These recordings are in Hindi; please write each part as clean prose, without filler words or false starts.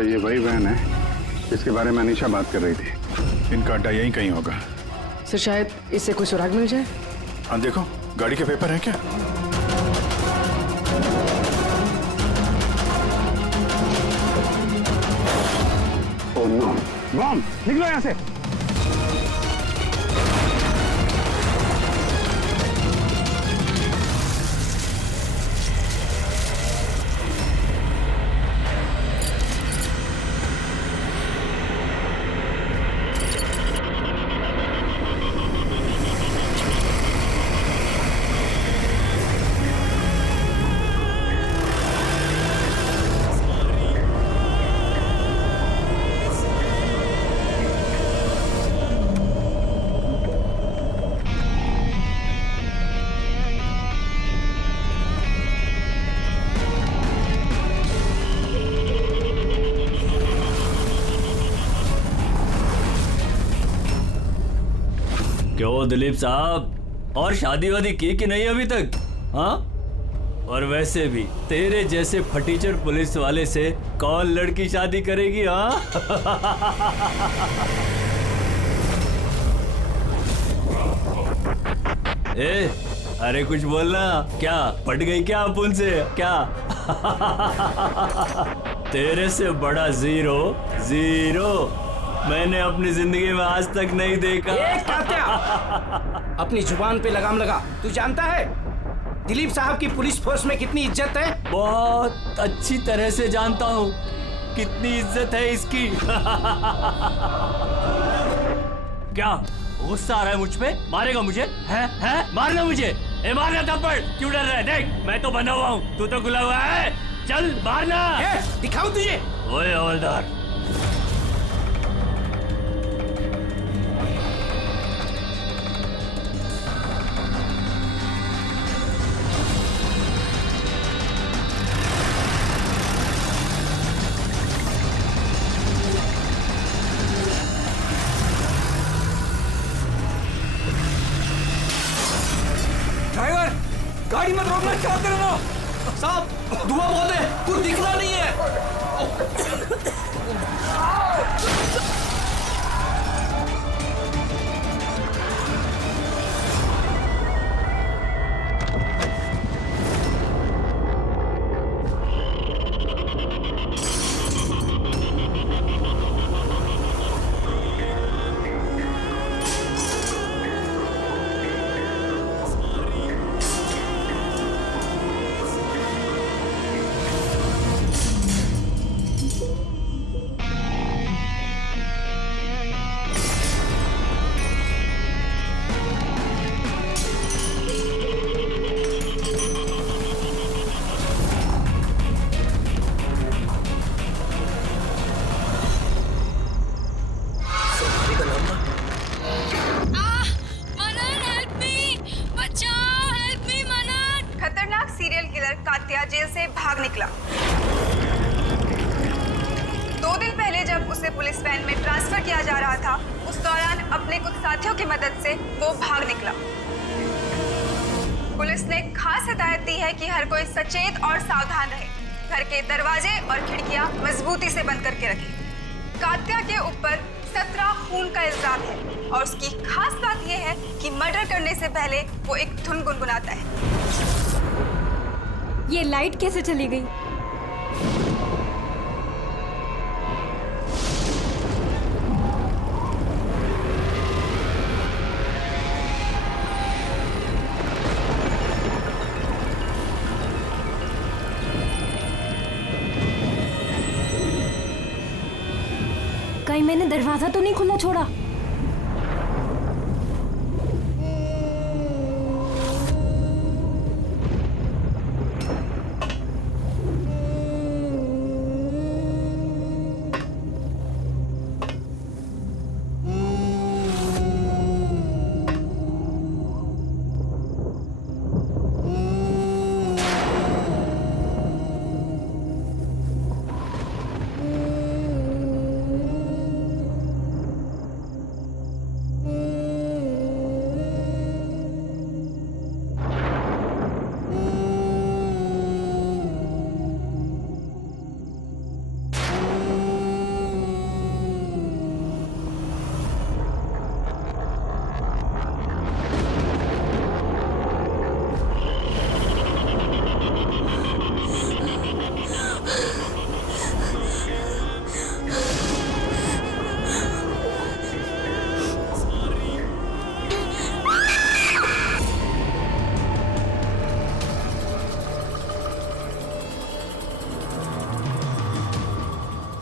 तो ये वही वैन है जिसके बारे में अनीशा बात कर रही थी। इनका अड्डा यहीं कहीं होगा। सर शायद इससे कोई सुराग मिल जाए। हाँ देखो, गाड़ी के पेपर हैं क्या? ओह नो, बम! निकलो यहाँ से। क्यों दिलीप साहब, और शादी वादी की कि नहीं अभी तक? हाँ, और वैसे भी तेरे जैसे फटीचर पुलिस वाले से कौन लड़की शादी करेगी? हाँ ए, अरे कुछ बोलना। क्या पट गई क्या अपुन से? क्या तेरे से बड़ा जीरो जीरो मैंने अपनी जिंदगी में आज तक नहीं देखा। अपनी जुबान पे लगाम लगा। तू जानता है दिलीप साहब की पुलिस फोर्स में कितनी इज्जत है? बहुत अच्छी तरह से जानता हूँ कितनी इज्जत है इसकी। क्या गुस्सा आ रहा है मुझ पे? मारेगा मुझे? है? मारना मुझे? मारना थप्पड़। क्यों डर रहा है? देख मैं तो बना हुआ हूँ, तू तो खुला हुआ है। चल मारना। दिखाऊं तुझे? ओए हवलदार, गाड़ी मत रोकना। क्या कर रहे हो साहब? धुआं बहुत है, कुछ दिखना नहीं है। जेल से भाग निकला। 2 दिन पहले जब उसे पुलिस वैन में ट्रांसफर किया जा रहा था, उस दौरान अपने कुछ साथियों की मदद से वो भाग निकला। पुलिस ने खास हिदायत दी है कि हर कोई सचेत और सावधान रहे, घर के दरवाजे और खिड़कियां मजबूती से बंद करके रखे। कात्या के ऊपर 17 खून का इल्जाम है और उसकी खास बात यह है कि मर्डर करने से पहले वो एक धुन गुनगुनाता है। ये लाइट कैसे चली गई? कहीं मैंने दरवाजा तो नहीं खुला छोड़ा?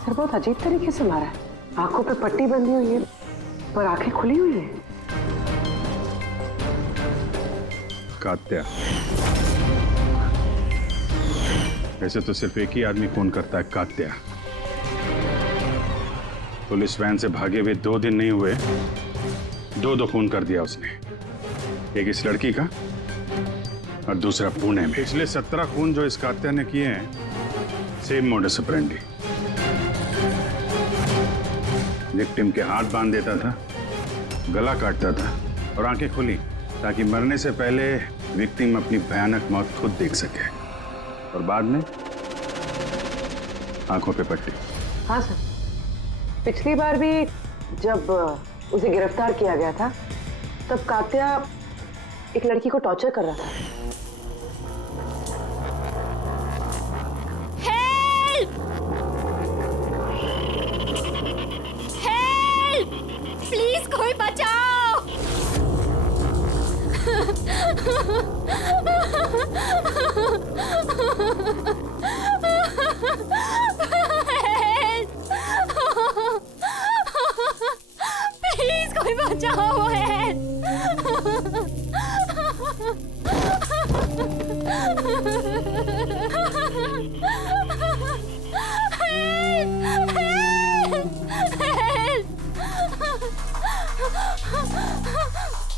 पत्थर बहुत अजीब तरीके से मारा है। आंखों पे पट्टी बंधी हुई है पर आंखें खुली हुई है। कात्या, वैसे तो सिर्फ एक ही आदमी खून करता है, कात्या। पुलिस वैन से भागे हुए 2 दिन नहीं हुए, 2 खून कर दिया उसने। एक इस लड़की का और दूसरा पुणे में। पिछले 17 खून जो इस कात्या ने किए हैं, सेम मोडस ऑपरेंडी। विक्टिम के हाथ बांध देता था, गला काटता था और आंखें खुली ताकि मरने से पहले विक्टिम अपनी भयानक मौत खुद देख सके, और बाद में आंखों पे पट्टी। हाँ सर, पिछली बार भी जब उसे गिरफ्तार किया गया था तब कात्या एक लड़की को टॉर्चर कर रहा था। हेल्प! हेल्प! प्लीज कोई बचाओ! प्लीज कोई बचाओ!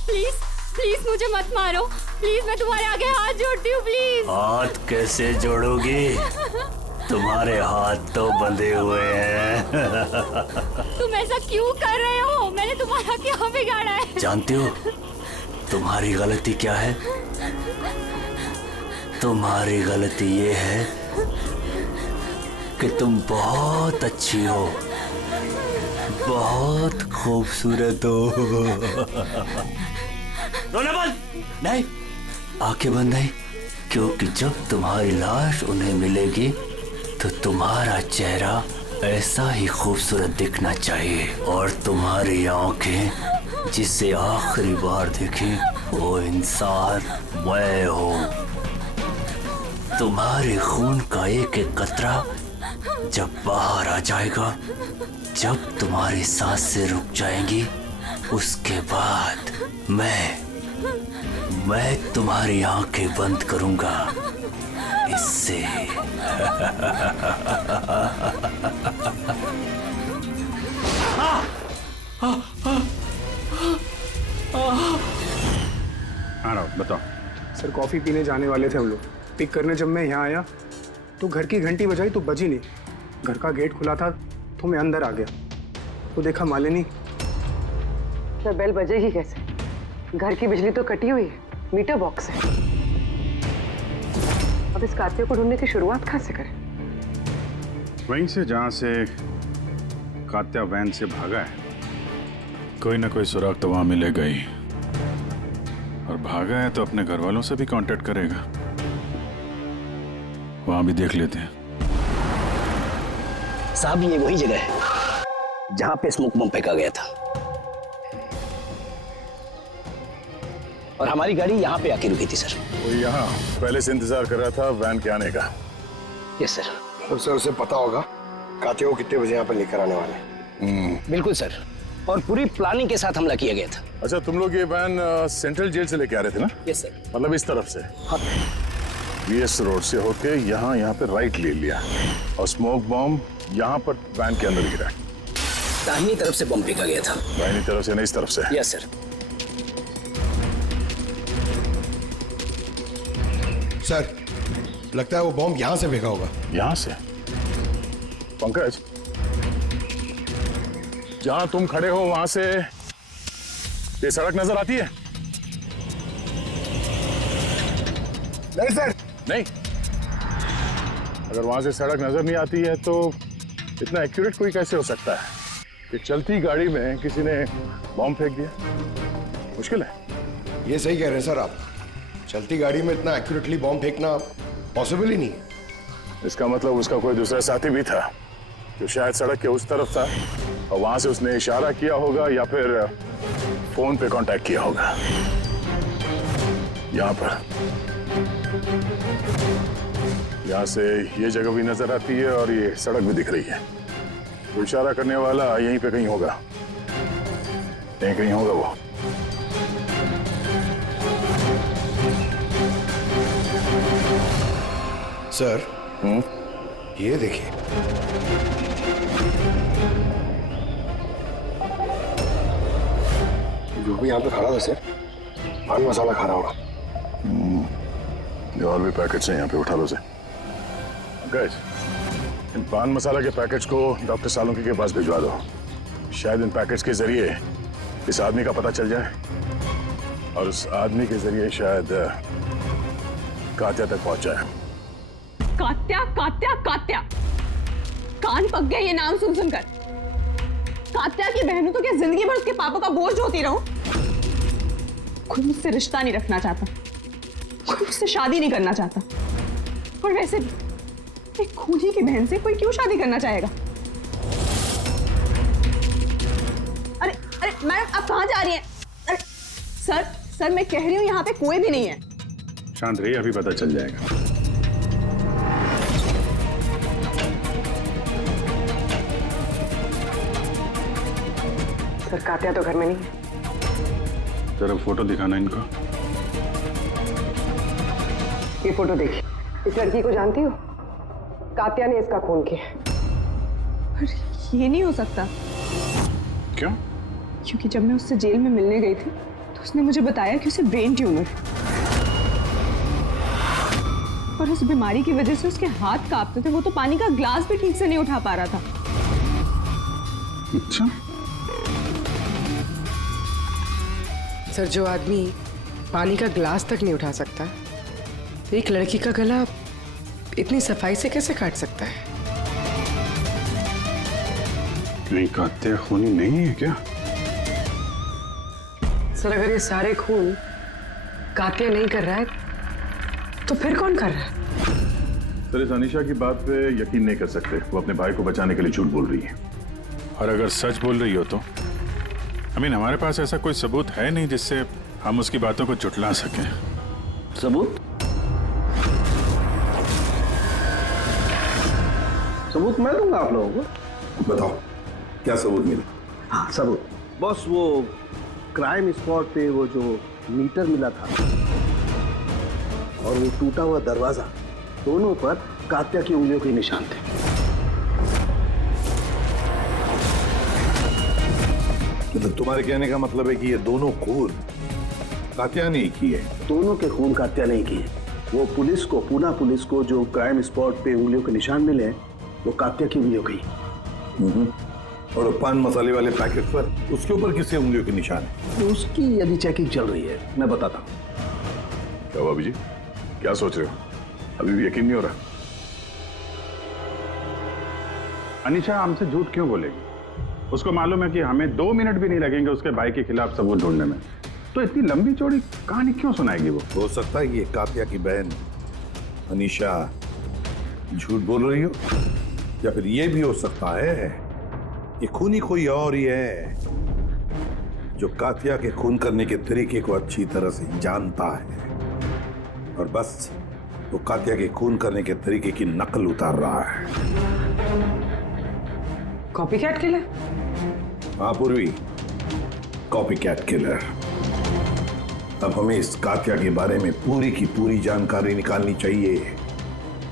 प्लीज प्लीज मुझे मत मारो, प्लीज मैं तुम्हारे आगे हाथ जोड़ती हूँ, प्लीज। हाथ कैसे जोड़ोगी? तुम्हारे हाथ तो बंधे हुए हैं। तुम ऐसा क्यों कर रहे हो? मैंने तुम्हारा क्या बिगाड़ा है? जानती हो तुम्हारी गलती क्या है? तुम्हारी गलती ये है कि तुम बहुत अच्छी हो, बहुत खूबसूरत हो। रोना बंद! नहीं, आंखें बंद नहीं, क्योंकि जब तुम्हारी लाश उन्हें मिलेगी तो तुम्हारा चेहरा ऐसा ही खूबसूरत दिखना चाहिए, और तुम्हारी आंखें जिसे आखिरी बार देखी वो इंसान मैं हूँ। तुम्हारे खून का एक एक कतरा जब बाहर आ जाएगा, जब तुम्हारी सांसें रुक जाएंगी, उसके बाद मैं तुम्हारी आंखें बंद करूंगा। इससे हाँ राव, बताओ। सर कॉफ़ी पीने जाने वाले थे हम लोग। पिक करने जब मैं यहाँ आया तो घर की घंटी बजाई तो बजी नहीं। घर का गेट खुला था तो मैं अंदर आ गया तो देखा मालिनी। तो बेल बजेगी कैसे? घर की बिजली तो कटी हुई है, मीटर बॉक्स है। अब इस कात्या को ढूंढने की शुरुआत कहाँ से करें? वहीं से जहां से कात्या वैन से भागा है। कोई ना कोई सुराग तो वहां मिलेगा ही, और भागा है तो अपने घर वालों से भी कांटेक्ट करेगा। वहां भी देख लेते हैं। साहब ये वही जगह है जहां पे स्मोक बम फेंका गया था, और हमारी गाड़ी यहाँ पे आके रुकी थी सर। वो यहाँ पहले से इंतजार कर रहा था वैन के आने का। Yes sir. तो सर उसे पता होगा कात्या को कितने बजे यहाँ पर लेकर आने वाले। बिल्कुल सर, और पूरी प्लानिंग के साथ हमला किया गया था। अच्छा, तुम लोग ये वैन सेंट्रल जेल से लेके आ रहे थे ना? Yes sir. मतलब इस तरफ से? हाँ। बीएस रोड से होके यहाँ पे राइट ले लिया, और स्मोक बॉम्ब यहाँ पर वैन के अंदर गिरा। दाहिनी तरफ से बम फेंका गया था। दाहिनी तरफ से नहीं, इस तरफ से? Yes sir. सर लगता है वो बॉम्ब यहाँ से फेंका होगा। यहाँ से? पंकज, जहां तुम खड़े हो वहां से ये सड़क नजर आती है? नहीं सर। नहीं? अगर वहां से सड़क नजर नहीं आती है तो इतना एक्यूरेट कोई कैसे हो सकता है कि चलती गाड़ी में किसी ने बॉम्ब फेंक दिया? मुश्किल है। ये सही कह रहे हैं सर आप, चलती गाड़ी में इतना एक्यूरेटली बॉम्ब फेंकना पॉसिबल ही नहीं है। इसका मतलब उसका कोई दूसरा साथी भी था जो शायद सड़क के उस तरफ था, और वहां से उसने इशारा किया होगा या फिर फोन पे कांटेक्ट किया होगा। यहाँ पर, यहाँ से ये जगह भी नजर आती है और ये सड़क भी दिख रही है। तो इशारा करने वाला यहीं पे कहीं होगा, यहीं कहीं होगा वो। सर ये देखिए, जो भी यहाँ पे खड़ा था सर, पान मसाला खा रहा होगा। ये और भी पैकेट्स हैं यहाँ पे, उठा लो से। गाइस, इन पान मसाला के पैकेट्स को डॉक्टर सालुंकी के पास भिजवा दो। शायद इन पैकेट्स के जरिए इस आदमी का पता चल जाए और उस आदमी के जरिए शायद कात्या तक पहुंच जाए। कात्या कात्या कात्या, कान पक गए ये नाम सुन सुनकर। कात्या की बहन हूं तो क्या जिंदगी भर उसके पापा का बोझ होती रहूं? कोई मुझसे रिश्ता नहीं रखना चाहता, कोई मुझसे शादी नहीं करना चाहता। और वैसे भी एक खूनी की बहन से कोई क्यों शादी करना चाहेगा? अरे अरे मैडम, आप कहाँ जा रही हैं? अरे सर मैं कह रही हूँ यहाँ पे कोई भी नहीं है। शांत रहिए, अभी पता चल जाएगा। सर, कात्या तो घर में नहीं है। जरा फोटो दिखाना इनको। ये फोटो देखिए। इस लड़की को जानती हो? कात्या ने इसका खून किया। ये नहीं हो सकता। क्यों? क्योंकि जब मैं उससे जेल में मिलने गई थी तो उसने मुझे बताया कि उसे ब्रेन ट्यूमर है और उस बीमारी की वजह से उसके हाथ कांपते थे। वो तो पानी का ग्लास भी ठीक से नहीं उठा पा रहा था। अच्छा, सर, जो आदमी पानी का ग्लास तक नहीं उठा सकता, एक लड़की का गला इतनी सफाई से कैसे काट सकता है? नहीं, कात्या खूनी नहीं है क्या? सर, अगर ये सारे खून कात्या नहीं कर रहा है तो फिर कौन कर रहा है? सर, इस अनीशा की बात पे यकीन नहीं कर सकते। वो अपने भाई को बचाने के लिए झूठ बोल रही है। और अगर सच बोल रही हो तो हमारे पास ऐसा कोई सबूत है नहीं जिससे हम उसकी बातों को झुठला सकें। सबूत? सबूत मैं दूंगा आप लोगों को। बताओ क्या सबूत मिला? हाँ सबूत बॉस, वो क्राइम स्पॉट पे वो जो मीटर मिला था और वो टूटा हुआ दरवाजा, दोनों पर कात्या की उंगलियों के निशान थे। मतलब तुम्हारे कहने का मतलब है कि ये दोनों खून कात्या ने किए? दोनों के खून कात्या नहीं किए। वो पुलिस को, पूना पुलिस को जो क्राइम स्पॉट पे उंगलियों के निशान मिले हैं वो कात्या की उंगलियों के ही। और पान मसाले वाले पैकेट पर उसके ऊपर किसके उंगलियों के निशान है? उसकी यदि चेकिंग चल रही है, मैं बताता हूँ। क्या हुआ जी, क्या सोच रहे हो? अभी भी यकीन नहीं हो रहा? अनीशा हमसे झूठ क्यों बोलेगी? उसको मालूम है कि हमें 2 मिनट भी नहीं लगेंगे उसके भाई के खिलाफ सबूत ढूंढने में, तो इतनी लंबी चौड़ी कहानी क्यों सुनाएगी वो? हो सकता है कि ये कात्या की बहन अनीशा झूठ बोल रही हो, या फिर ये भी हो सकता है कि खूनी कोई और ही है जो कात्या के खून करने के तरीके को अच्छी तरह से जानता है और बस वो कात्या के खून करने के तरीके की नकल उतार रहा है। Copycat killer? हाँ पूर्वी, कॉपीकैट किलर। अब हमें इस कात्या के बारे में पूरी की पूरी जानकारी निकालनी चाहिए,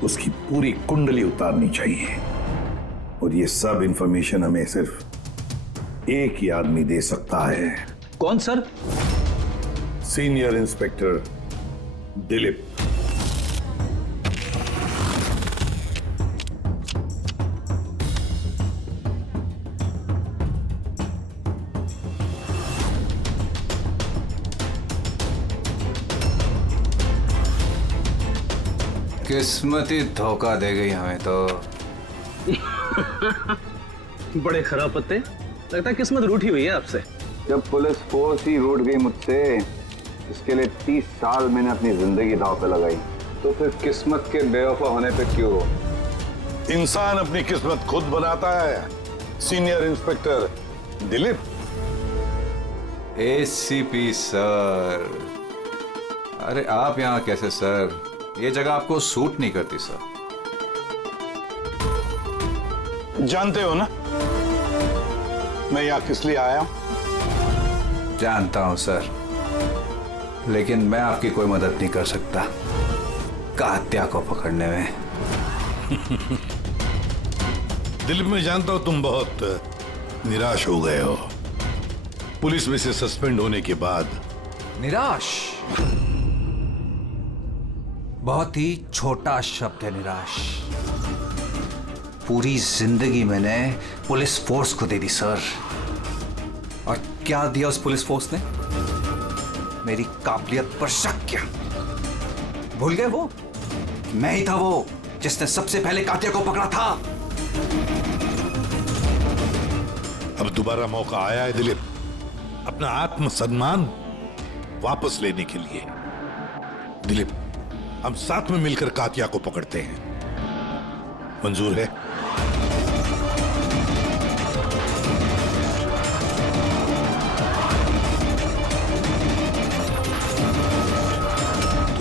उसकी पूरी कुंडली उतारनी चाहिए और ये सब इंफॉर्मेशन हमें सिर्फ एक ही आदमी दे सकता है। कौन सर? Senior inspector Dilip. किस्मत ही धोखा दे गई हमें तो। बड़े खराब पत्ते, लगता है किस्मत रूठी हुई है आपसे। जब पुलिस फोर्स ही रूठ गई मुझसे, इसके लिए 30 साल मैंने अपनी जिंदगी दांव पे लगाई, तो फिर किस्मत के बेवफा होने पे क्यों? इंसान अपनी किस्मत खुद बनाता है, senior inspector Dilip. ACP sir, अरे आप यहाँ कैसे सर? ये जगह आपको सूट नहीं करती सर। जानते हो ना मैं यहाँ किस लिए आया हूं? जानता हूं सर, लेकिन मैं आपकी कोई मदद नहीं कर सकता कात्या को पकड़ने में। दिल में जानता हूं तुम बहुत निराश हो गए हो पुलिस में से सस्पेंड होने के बाद। निराश बहुत ही छोटा शब्द है निराश। पूरी जिंदगी मैंने पुलिस फोर्स को दे दी सर, और क्या दिया उस पुलिस फोर्स ने? मेरी काबिलियत पर शक किया। भूल गए वो मैं ही था वो जिसने सबसे पहले कातिया को पकड़ा था। अब दोबारा मौका आया है दिलीप अपना आत्मसम्मान वापस लेने के लिए। दिलीप हम साथ में मिलकर कातिया को पकड़ते हैं, मंजूर है?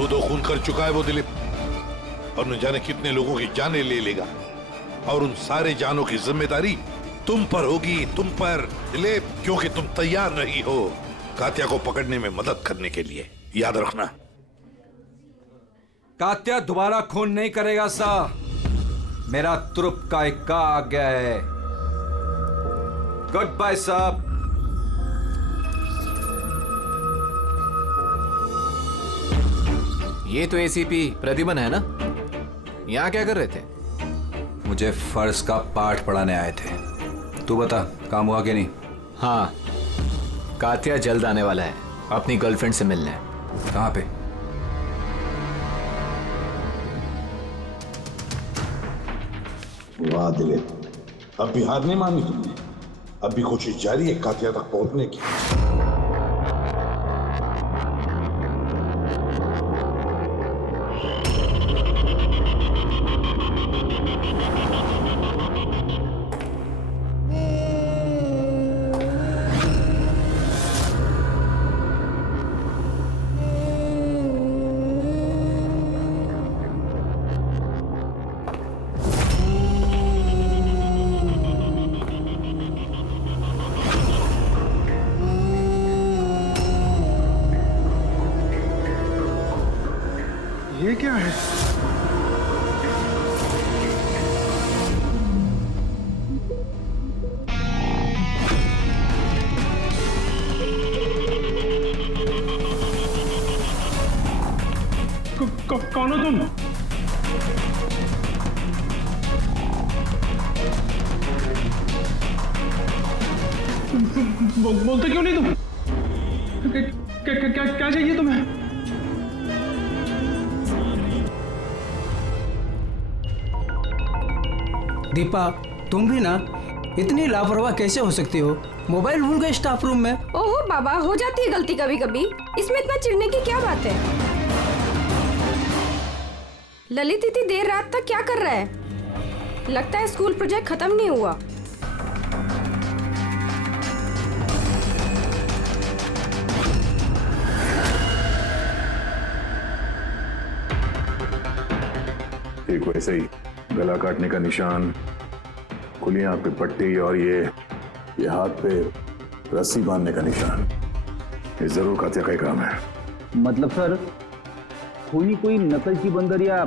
दो खून कर चुका है वो दिलीप, और न जाने कितने लोगों की जानें ले लेगा, और उन सारे जानों की जिम्मेदारी तुम पर होगी, तुम पर दिलीप, क्योंकि तुम तैयार नहीं हो कात्या को पकड़ने में मदद करने के लिए। याद रखना। कात्या दोबारा खून नहीं करेगा सा, मेरा तुरुप का इक्का आ गया है। गुड बाय साहब। ये तो एसीपी प्रतिबन है ना, यहाँ क्या कर रहे थे? मुझे फर्ज का पाठ पढ़ाने आए थे। तू बता काम हुआ कि नहीं? हाँ, कात्या जल्द आने वाला है अपनी गर्लफ्रेंड से मिलने। कहाँ पे? वाह दिलीप, अब भी हार नहीं मानी तुमने, अब भी कोशिश जारी है कातिया तक पहुंचने की। ये क्या है? कौन हो तुम? बोलते क्यों नहीं तुम? क्या चाहिए तुम्हें? दीपा, तुम भी ना इतनी लापरवाह कैसे हो सकती हो? मोबाइल भूल गए स्टाफ रूम में। ओहो बाबा, हो जाती है गलती कभी कभी, इसमें इतना चिढ़ने की क्या बात है? ललित इतनी देर रात तक क्या कर रहा है? लगता है स्कूल प्रोजेक्ट खत्म नहीं हुआ। ठीक वैसे ही गला काटने का निशान, खुली आंख पे पट्टी, और ये हाथ पे रस्सी बांधने का निशान, ये जरूर कातिया का ही काम है। मतलब सर, खूनी कोई नकलची बंदर या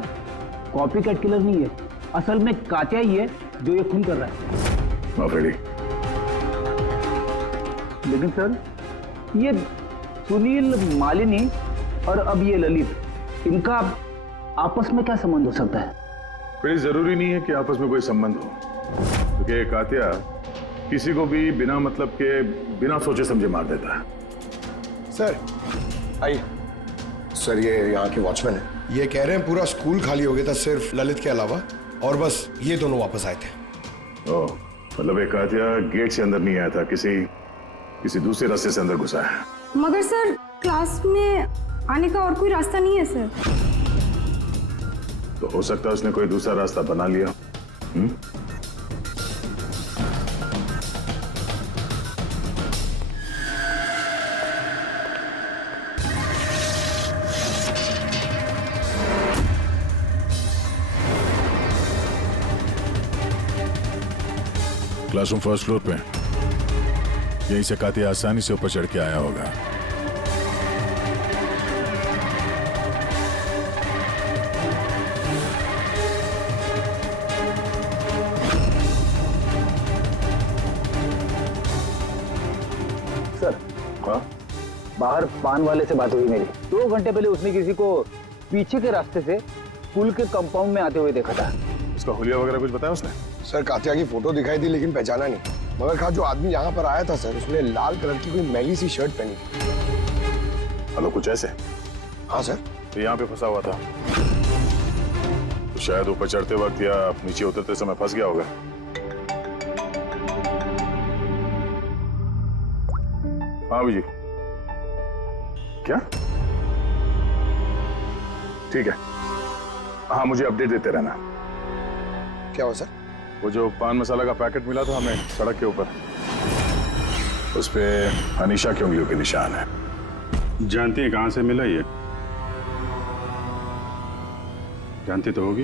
कॉपी कैट किलर नहीं है, असल में कातिया ही है जो ये खून कर रहा है। माफ रेडी। लेकिन सर, ये सुनील, मालिनी और अब ये ललित, इनका आपस में क्या संबंध हो सकता है? कोई जरूरी नहीं है कि आपस में कोई संबंध हो, क्योंकि कातिया किसी को भी बिना मतलब के, बिना सोचे समझे मार देता है। सर आइए। सर ये यहाँ के वॉचमैन है, ये कह रहे हैं पूरा स्कूल खाली हो गया था सिर्फ ललित के अलावा, और बस ये दोनों वापस आए थे। ओह, मतलब एक कातिया गेट से अंदर नहीं आया था, किसी दूसरे रास्ते से अंदर घुसा है। मगर सर, क्लास में आने का और कोई रास्ता नहीं है सर। तो हो सकता है उसने कोई दूसरा रास्ता बना लिया। क्लासरूम फर्स्ट फ्लोर पे। यहीं से कातिया आसानी से ऊपर चढ़ के आया होगा। सर, बाहर पान वाले से बात हुई मेरी। 2 घंटे पहले उसने किसी को पीछे के रास्ते से पुल के कंपाउंड में आते हुए देखा था। उसका हुलिया वगैरह कुछ बताया उसने? सर, कातिया की फोटो दिखाई दी लेकिन पहचाना नहीं। मगर कहा जो आदमी यहाँ पर आया था सर, उसने लाल कलर की कोई मैली सी शर्ट पहनी थी। हेलो, कुछ ऐसे? हाँ सर। तो यहाँ पे फंसा हुआ था, तो शायद ऊपर चढ़ते वक्त या नीचे उतरते समय फंस गया होगा। हाँ जी, क्या? ठीक है, हाँ मुझे अपडेट देते रहना। क्या हुआ सर? वो जो पान मसाला का पैकेट मिला था हमें सड़क के ऊपर, उस पे अनीशा की उंगलियों के निशान है। जानती है कहां से मिला ये? जानती तो होगी।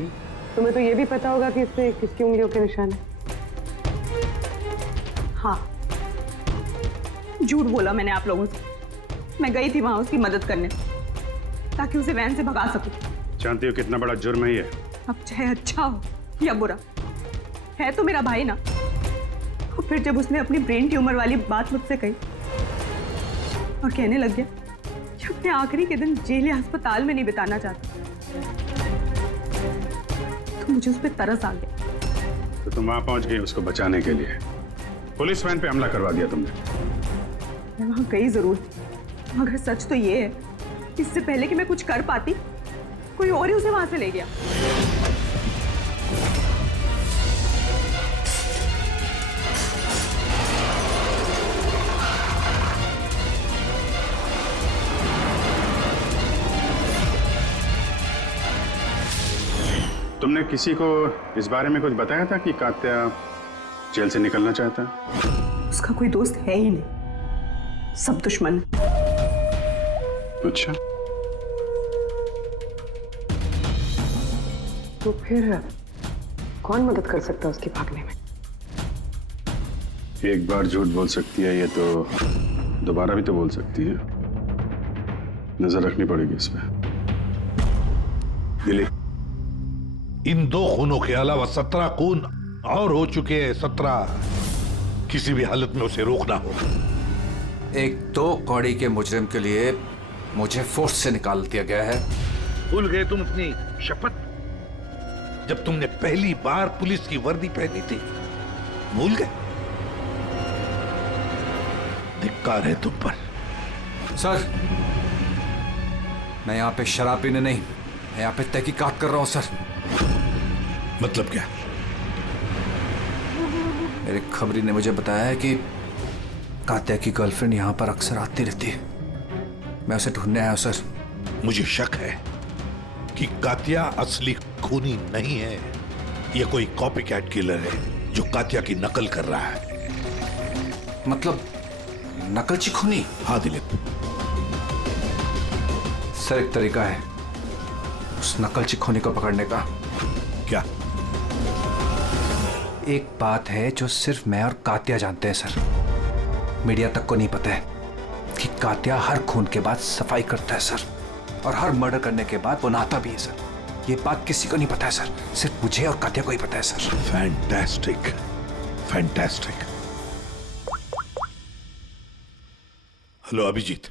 तुम्हें तो ये भी पता होगा कि इसमें किसकी उंगलियों के निशान है। हाँ, झूठ बोला मैंने आप लोगों से। मैं गई थी वहां उसकी मदद करने ताकि उसे वैन से भगा सकूं। जानती हो कितना बड़ा जुर्म है ये? अब चाहे अच्छा हो या बुरा, है तो मेरा भाई ना। और फिर जब उसने अपनी ब्रेन ट्यूमर वाली बात मुझसे कही और कहने लग गया कि अपने आखिरी के दिन जेल या अस्पताल में नहीं बिताना चाहता, तो मुझे उस पर तरस आ गया। तो तुम वहां पहुंच गई उसको बचाने के लिए, पुलिस वैन पे हमला करवा दिया तुमने। मैं वहां गई जरूर थी, मगर सच तो ये है इससे पहले कि मैं कुछ कर पाती, कोई और ही उसे वहां से ले गया। तुमने किसी को इस बारे में कुछ बताया था कि कात्या जेल से निकलना चाहता है? उसका कोई दोस्त है ही नहीं, सब दुश्मन। अच्छा, तो फिर कौन मदद कर सकता है उसके भागने में? एक बार झूठ बोल सकती है ये तो दोबारा भी तो बोल सकती है। नजर रखनी पड़ेगी इस पे। दिलीप, इन 2 खूनों के अलावा 17 खून और हो चुके हैं। 17। किसी भी हालत में उसे रोकना होगा। एक 2 कौड़ी के मुजरिम के लिए मुझे फोर्स से निकाल दिया गया है। भूल गए तुम अपनी शपथ जब तुमने पहली बार पुलिस की वर्दी पहनी थी? भूल गए? धिक्कार है तुम पर। सर, मैं यहाँ पे शराब पीने नहीं, मैं यहाँ पे तहकीकात कर रहा हूँ सर। मतलब क्या? मेरे खबरी ने मुझे बताया है कि कात्या की गर्लफ्रेंड यहाँ पर अक्सर आती रहती है। मैं उसे ढूंढने आया हूँ सर। मुझे शक है कि कात्या असली खूनी नहीं है। यह कोई कॉपीकैट किलर है जो कात्या की नकल कर रहा है। मतलब नकलची खूनी? हाँ दिलीप। सर, एक तरीका है उस नकलची खूनी को पकड़ने का। क्या? एक बात है जो सिर्फ मैं और कात्या जानते हैं सर, मीडिया तक को नहीं पता है कि कात्या हर खून के बाद सफाई करता है सर, और हर मर्डर करने के बाद वो नहाता भी है सर। ये बात किसी को नहीं पता है सर, सिर्फ मुझे और कात्या को ही पता है sir. Fantastic, fantastic. Hello Abhijit.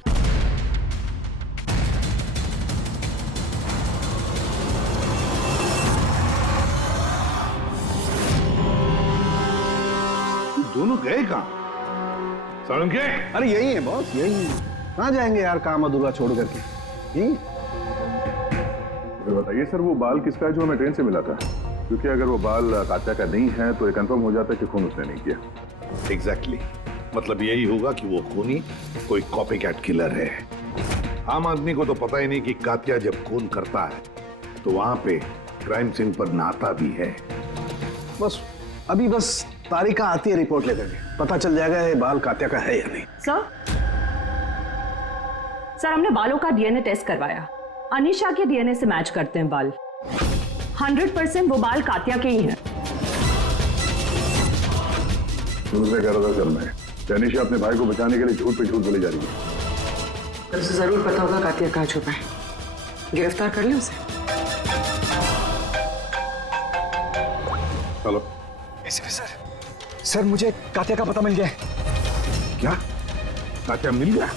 दोनों गए कहां? सालुंके? अरे यही है बॉस, यही है। कहाँ जाएंगे यार काम अधूरा छोड़ करके? यही। बताइए सर, वो बाल किसका है जो हमें ट्रेन से मिला था? क्योंकि अगर वो बाल कात्या का नहीं है तो ये कंफर्म हो जाता है कि खून उसने नहीं किया। एग्जैक्टली। मतलब यही होगा कि वो खूनी कोई कॉपीकैट किलर है। आम आदमी को तो पता ही नहीं कि कात्या जब खून करता है तो वहां पे क्राइम सीन पर नहाता भी है। बस अभी तारिका आती है रिपोर्ट लेकर के, पता चल जाएगा ये बाल कात्या का है या नहीं। सर, हमने बालों का डीएनए टेस्ट करवाया। अनीशा के डीएनए से मैच करते हैं बाल। 100% वो बाल कात्या के ही हैं। शुरू से कह रहा था सर मैं, अनीशा अपने भाई को बचाने के लिए झूठ पे झूठ बोली जा रही है। उसे जरूर पता होगा कातिया कहाँ छुपा है। गिरफ्तार कर ले उसे। चलो। सर मुझे कातिया का पता मिल गया है। क्या? कातिया मिल गया?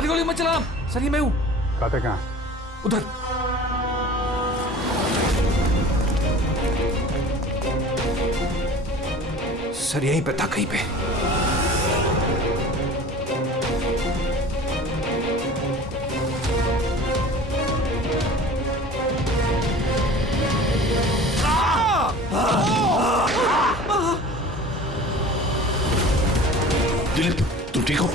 गोली मत चला सर, ये मैं हूं। कातिया कहाँ? उधर। सर यहीं पे था कहीं पे। दिलीप तुम ठीक हो?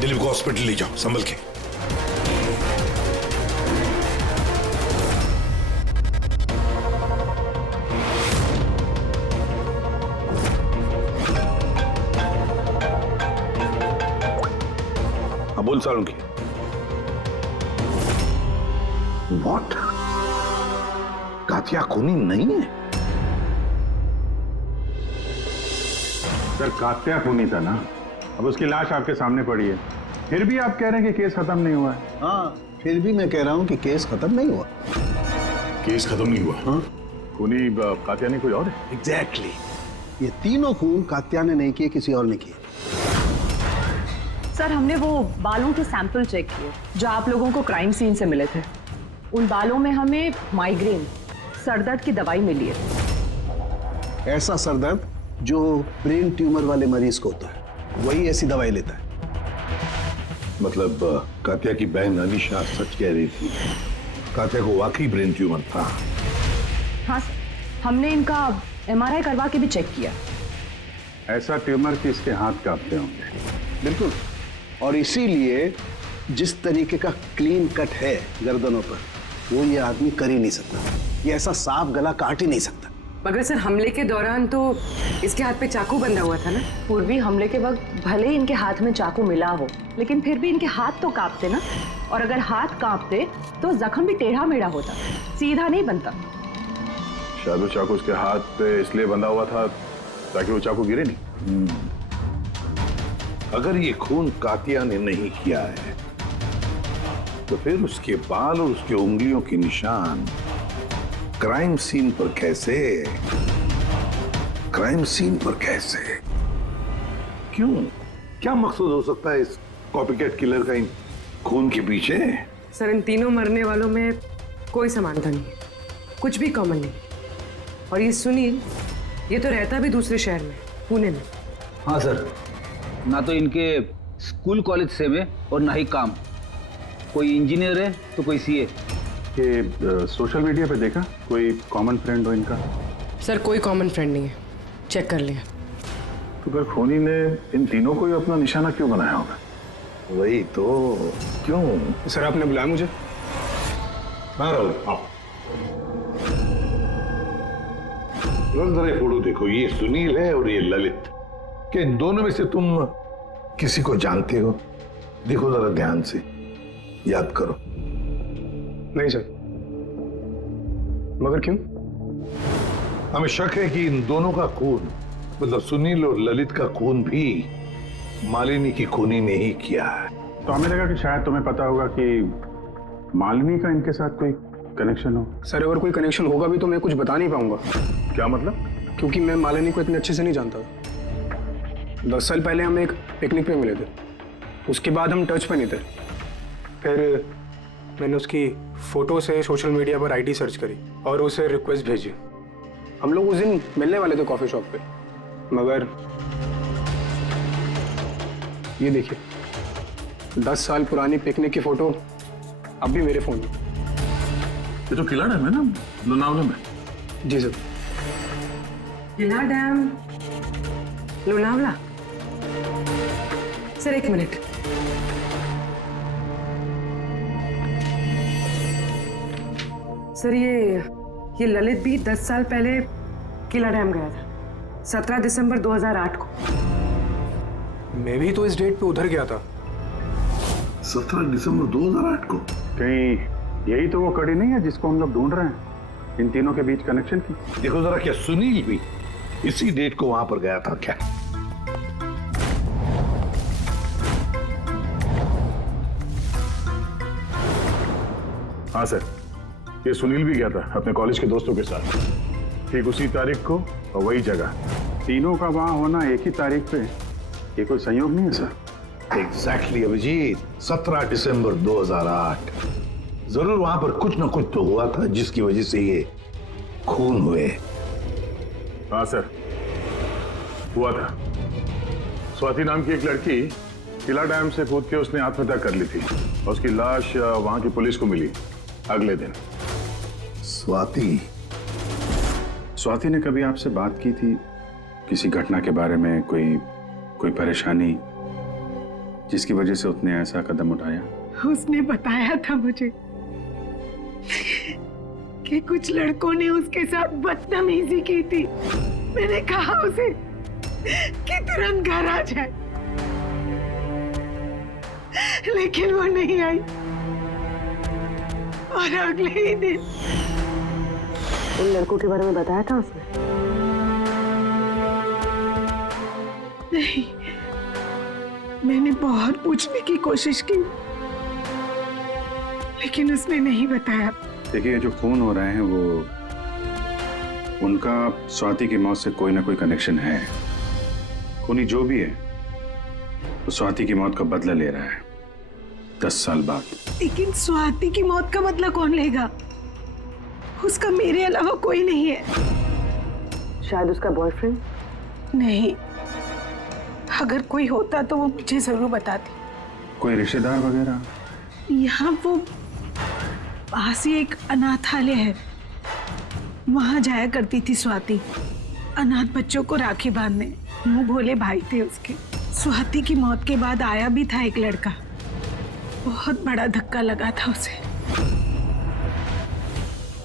दिलीप को हॉस्पिटल ले जाओ संभल के। हाँ बोल सालुंकी। व्हाट? कातिया खूनी नहीं है? सर कातिया खूनी था ना, अब उसकी लाश आपके सामने पड़ी है, फिर भी आप कह रहे हैं कि केस खत्म नहीं हुआ है। हाँ फिर भी मैं कह रहा हूँ कि केस खत्म नहीं हुआ। केस खत्म नहीं हुआ? हाँ खूनी कातिया नहीं कोई और है? एग्जैक्टली। ये तीनों खून कातिया ने नहीं किए, किसी और ने किए। सर हमने वो बालों के सैंपल चेक किए जो आप लोगों को क्राइम सीन से मिले थे। उन बालों में हमें माइग्रेन, सरदर्द की दवाई मिली है। ऐसा सरदर्द जो ब्रेन ट्यूमर वाले मरीज को होता है, वही ऐसी दवाई लेता है। मतलब कातिया की बहन अनीशा सच कह रही थी, कातिया को वाकई ब्रेन ट्यूमर था। हाँ सर, हमने इनका MRI करवा के भी चेक किया। ऐसा ट्यूमर कि इसके हाथ कांपते होंगे। बिल्कुल, और इसीलिए जिस तरीके का क्लीन कट है गर्दनों पर, वो ये आदमी कर ही नहीं सकता। ये ऐसा साफ गला काट ही नहीं सकता। मगर सर हमले के दौरान तो इसके हाथ पे चाकू बंधा हुआ था ना। पूर्वी हमले के वक्त भले ही इनके हाथ में चाकू मिला हो, लेकिन फिर भी इनके हाथ तो कांपते ना, और अगर हाथ कांपते तो जख्म भी टेढ़ा मेढ़ा होता, सीधा नहीं बनता। शायद वो चाकू उसके हाथ पे इसलिए बंधा हुआ था ताकि वो चाकू गिरे नहीं। अगर ये खून कातिया ने नहीं किया है तो फिर उसके बाल और उसके उंगलियों के निशान क्राइम सीन पर कैसे? क्राइम सीन पर कैसे? क्यों? क्या मकसद हो सकता है इस कॉपीकैट किलर का इन खून के पीछे? सर इन तीनों मरने वालों में कोई समानता नहीं है, कुछ भी कॉमन नहीं। और ये सुनील, ये तो रहता भी दूसरे शहर में, पुणे में। हाँ सर, ना तो इनके स्कूल कॉलेज सेम है और ना ही काम। कोई इंजीनियर है तो कोई CA। ये सोशल मीडिया पे देखा कोई कॉमन फ्रेंड हो इनका? सर कोई कॉमन फ्रेंड नहीं है, चेक कर लिया। तो फिर खूनी ने इन तीनों को ही अपना निशाना क्यों बनाया होगा? वही तो, क्यों? सर आपने बुलाया मुझे? हाँ राहुल, आओ। जरा ये फोटो देखो, ये सुनील है और ये ललित। क्या इन दोनों में से तुम किसी को जानते हो? देखो जरा ध्यान से, याद करो। नहीं सर। मगर क्यों? हमें शक है कि इन दोनों का खून, मतलब सुनील और ललित का खून भी मालिनी की खूनी ने ही किया है। तो हमें लगा कि शायद तुम्हें पता होगा कि मालिनी का इनके साथ कोई कनेक्शन हो। सर अगर कोई कनेक्शन होगा भी तो मैं कुछ बता नहीं पाऊंगा। क्या मतलब? क्योंकि मैं मालिनी को इतने अच्छे से नहीं जानता। 10 साल पहले हम एक पिकनिक पे मिले थे, उसके बाद हम टच पे नहीं थे। फिर मैंने उसकी फोटो से सोशल मीडिया पर ID सर्च करी और उसे रिक्वेस्ट भेजी। हम लोग उस दिन मिलने वाले थे कॉफी शॉप पे, मगर ये देखिए 10 साल पुरानी पिकनिक की फोटो अब भी मेरे फोन में। ये तो किला डैम है ना, लोनावला में? जी सर। किला डैम लोनावला। सर एक मिनट। सर ये ललित भी 10 साल पहले किला डैम गया था, 17 दिसंबर 2008 को। मैं भी तो इस डेट पे उधर गया था। 17 दिसंबर 2008 को? कहीं यही तो वो कड़ी नहीं है जिसको हम लोग ढूंढ रहे हैं, इन तीनों के बीच कनेक्शन की? देखो जरा, क्या सुनील भी इसी डेट को वहां पर गया था क्या? हाँ सर, ये सुनील भी गया था अपने कॉलेज के दोस्तों के साथ, ठीक उसी तारीख को और वही जगह। तीनों का वहां होना एक ही तारीख पे, ये कोई संयोग नहीं है सर? एग्जैक्टली अभिजीत, 17 दिसंबर 2008। जरूर वहां पर कुछ ना कुछ तो हुआ था जिसकी वजह से ये खून हुए। हाँ सर, हुआ था। स्वाति नाम की एक लड़की किला डैम से कूद के उसने आत्महत्या कर ली थी और उसकी लाश वहां की पुलिस को मिली अगले दिन। स्वाति ने कभी आपसे बात की थी किसी घटना के बारे में, कोई परेशानी जिसकी वजह से उसने ऐसा कदम उठाया? उसने बताया था मुझे कि कुछ लड़कों ने उसके साथ बदतमीजी की थी। मैंने कहा उसे कि तुरंत घर आ जाए, लेकिन वो नहीं आई और अगले ही दिन उन लड़कों के बारे में बताया था उसने? नहीं, मैंने बहुत पूछने की कोशिश की लेकिन उसने नहीं बताया। देखिए, जो खून हो रहे हैं वो उनका स्वाति की मौत से कोई ना कोई कनेक्शन है। खूनी जो भी है वो स्वाति की मौत का बदला ले रहा है 10 साल बाद। लेकिन स्वाति की मौत का बदला कौन लेगा? उसका मेरे अलावा कोई नहीं है। शायद उसका बॉयफ्रेंड? नहीं, अगर कोई होता तो वो मुझे जरूर बताती। कोई रिश्तेदार वगैरह? यहाँ वो पास ही एक अनाथालय है, वहां जाया करती थी स्वाति, अनाथ बच्चों को राखी बांधने। मुंह भोले भाई थे उसके। स्वाति की मौत के बाद आया भी था एक लड़का, बहुत बड़ा धक्का लगा था उसे।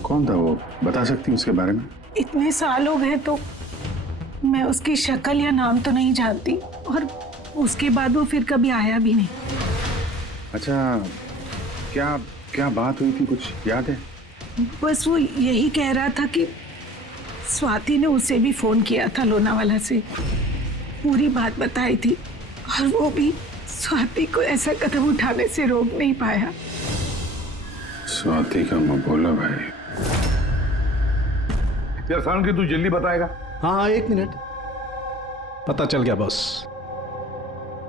कौन था वो, बता सकती हैं उसके बारे में? इतने साल हो गए तो मैं उसकी शक्ल या नाम तो नहीं जानती, और उसके बाद वो फिर कभी आया भी नहीं। अच्छा, क्या बात हुई थी, कुछ याद है? बस वो यही कह रहा था कि स्वाति ने उसे भी फोन किया था लोनावाला से, पूरी बात बताई थी, और वो भी स्वाति को ऐसा कदम उठाने से रोक नहीं पाया। स्वाति का मबोला भाई। यार सारण की तू जल्दी बताएगा? हाँ, 1 मिनट। पता चल गया बॉस।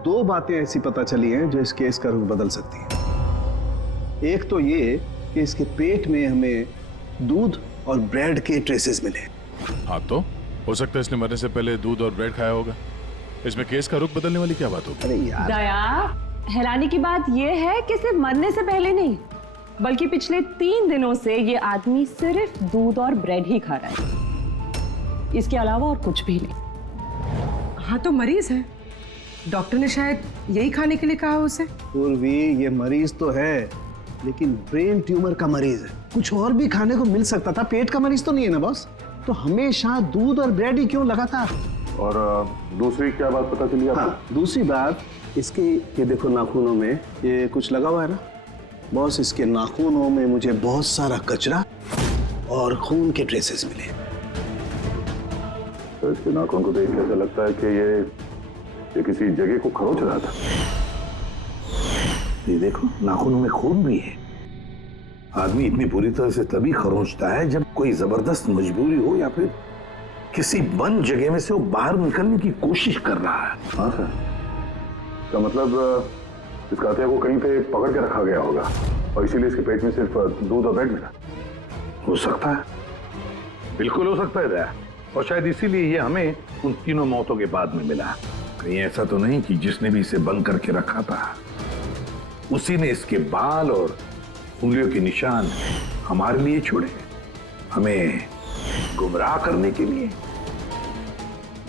2 बातें ऐसी पता चली हैं जो इस केस का रुख बदल सकती हैं। एक तो ये कि इसके पेट में हमें दूध और ब्रेड के ट्रेसेस मिले। हाँ, तो हो सकता है इसने मरने से पहले दूध और ब्रेड खाया होगा। इसमें केस का रुख बदलने वाली क्या बात होगी? अरे यार, दया, हैरानी की बात यह है कि सिर्फ मरने से पहले नहीं, बल्कि पिछले 3 दिनों से ये आदमी सिर्फ दूध और ब्रेड ही खा रहा है, इसके अलावा और कुछ भी नहीं। हाँ, तो मरीज है, डॉक्टर ने शायद यही खाने के लिए कहा उसे। पूर्वी, ये मरीज तो है, लेकिन ब्रेन ट्यूमर का मरीज है। कुछ और भी खाने को मिल सकता था, पेट का मरीज तो नहीं है ना बॉस। तो हमेशा दूध और ब्रेड ही क्यों लगातार? और दूसरी क्या बात पता चली आपको? हाँ, दूसरी बात, इसके ये देखो नाखूनों में ये कुछ लगा हुआ है ना बॉस। इसके नाखूनों में मुझे बहुत सारा कचरा और खून के ट्रेसेस मिले। तो इसके नाखून को देख के ऐसा लगता है कि ये किसी जगह को खरोच रहा था। ये देखो, नाखूनों में खून भी है। आदमी इतनी बुरी तरह से तभी खरोंचता है जब कोई जबरदस्त मजबूरी हो या फिर किसी बंद जगह में से वो बाहर निकलने की कोशिश कर रहा है। हाँ सर, इसका मतलब इस कातिया को कहीं पे पकड़ के रखा गया होगा और इसीलिए इसके पेट में सिर्फ दूध और ब्रेड मिला। हो सकता है, बिल्कुल हो सकता है दया। और शायद इसीलिए ये हमें उन तीनों मौतों के बाद में मिला। कहीं ऐसा तो नहीं कि जिसने भी इसे बंद करके रखा था उसी ने इसके बाल और उंगलियों के निशान हमारे लिए छोड़े, हमें गुमराह करने के लिए।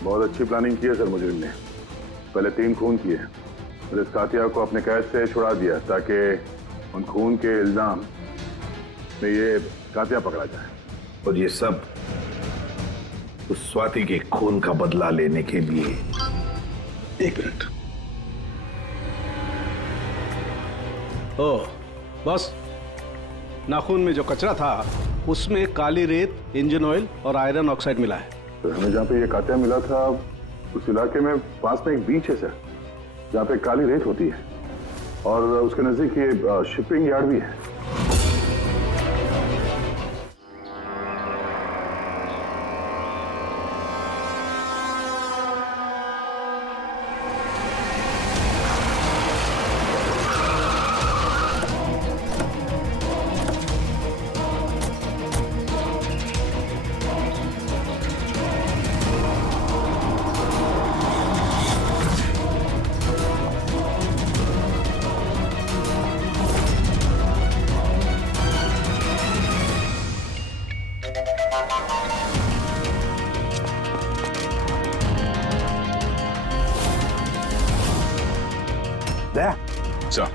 बहुत अच्छी प्लानिंग की है सर मुजरिम ने। पहले 3 खून किए, फिर इस कातिया को अपने कैद से छुड़ा दिया ताकि उन खून के इल्जाम में ये कातिया पकड़ा जाए। और ये सब उस स्वाति के खून का बदला लेने के लिए। 1 मिनट। ओह बस, नाखून में जो कचरा था उसमें काली रेत, इंजन ऑयल और आयरन ऑक्साइड मिला है। तो हमें जहाँ पे ये कातिया मिला था उस इलाके में पास में एक बीच है सर, जहाँ पे काली रेत होती है और उसके नजदीक ये शिपिंग यार्ड भी है। Sir.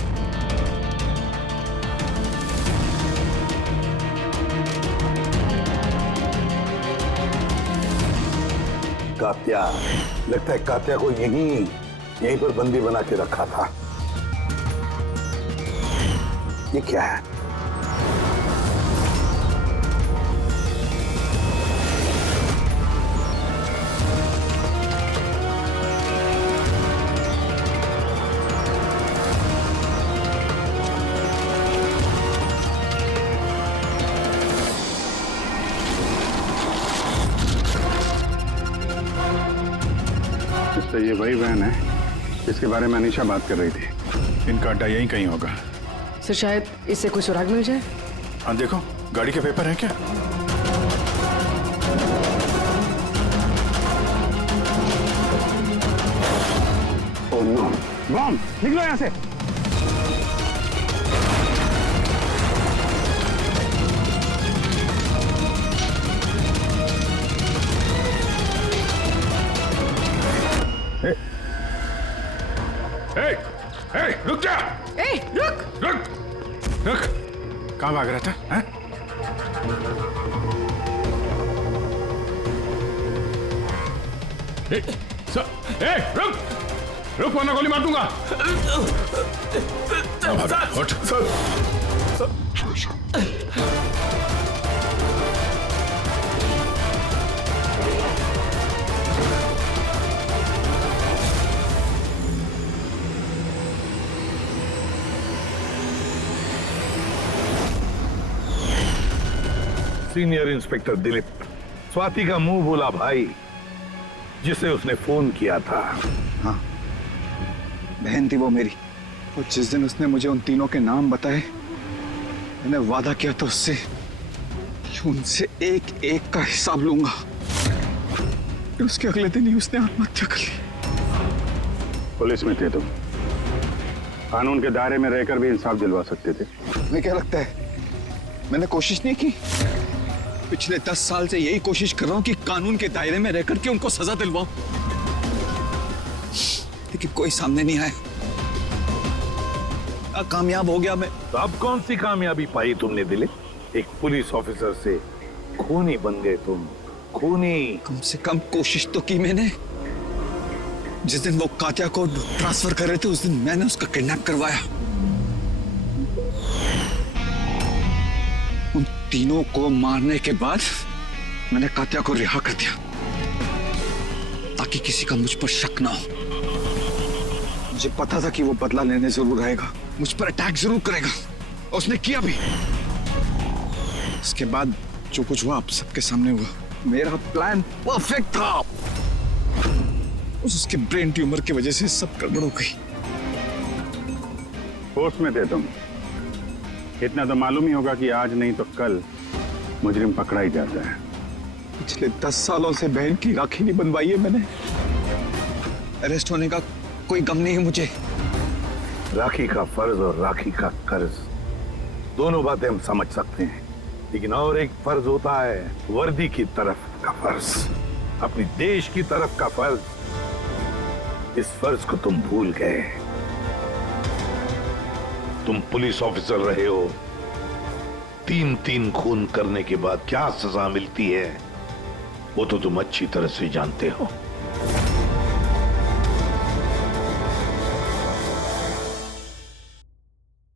कात्या, लगता है कात्या को यहीं पर बंदी बना के रखा था। ये क्या है? तो ये वही वैन है जिसके बारे में अनीशा बात कर रही थी। इनका अड्डा यहीं कहीं होगा। सर शायद इससे कोई सुराग मिल जाए। हाँ देखो, गाड़ी के पेपर हैं क्या? ओह नो, बम! निकलो यहाँ से। रुक जा! रुक! कहाँ भाग रहा था? हैं? रुक वरना गोली मार दूंगा। उठ। सीनियर इंस्पेक्टर दिलीप, स्वाति का मुंह बोला भाई जिसे उसने फोन किया था। हाँ, बहन थी वो मेरी। और जिस दिन उसने मुझे उन तीनों के नाम बताए, मैंने वादा किया था उससे कि उनसे एक एक का हिसाब लूंगा। फिर उसके अगले दिन ही उसने आत्महत्या कर ली। पुलिस में थे तुम, कानून के दायरे में रहकर भी इंसाफ दिलवा सकते थे। तुम्हें क्या लगता है मैंने कोशिश नहीं की? पिछले 10 साल से यही कोशिश कर रहा हूं कि कानून के दायरे में रहकर के उनको सजा दिलवाऊं, लेकिन कोई सामने नहीं आया। कामयाब हो गया मैं। तो अब कौन सी कामयाबी पाई तुमने दिलीप? एक पुलिस ऑफिसर से खूनी बन गए तुम, खूनी। कम से कम कोशिश तो की मैंने। जिस दिन वो कात्या को ट्रांसफर कर रहे थे उस दिन मैंने उसका किडनैप करवाया। उन तीनों को मारने के बाद मैंने कात्या को रिहा कर दिया ताकि किसी का मुझ पर शक ना हो। मुझे पता था कि वो बदला लेने जरूर आएगा, मुझ पर अटैक जरूर करेगा। उसने किया भी। इसके बाद जो कुछ हुआ आप सबके सामने हुआ। मेरा प्लान परफेक्ट था। उसके ब्रेन ट्यूमर की वजह से सब गड़बड़ हो गई। फोर्स में थे तुम, इतना तो मालूम ही होगा कि आज नहीं तो कल मुजरिम पकड़ा ही जाता है। पिछले 10 सालों से बहन की राखी नहीं बनवाई है मैंने। अरेस्ट होने का कोई गम नहीं है मुझे। राखी का फर्ज और राखी का कर्ज दोनों बातें हम समझ सकते हैं, लेकिन और एक फर्ज होता है वर्दी की तरफ का फर्ज। अपनी देश की तरफ का फर्ज, इस फर्ज को तुम भूल गए। तुम पुलिस ऑफिसर रहे हो, 3-3 खून करने के बाद क्या सजा मिलती है वो तो तुम अच्छी तरह से जानते हो।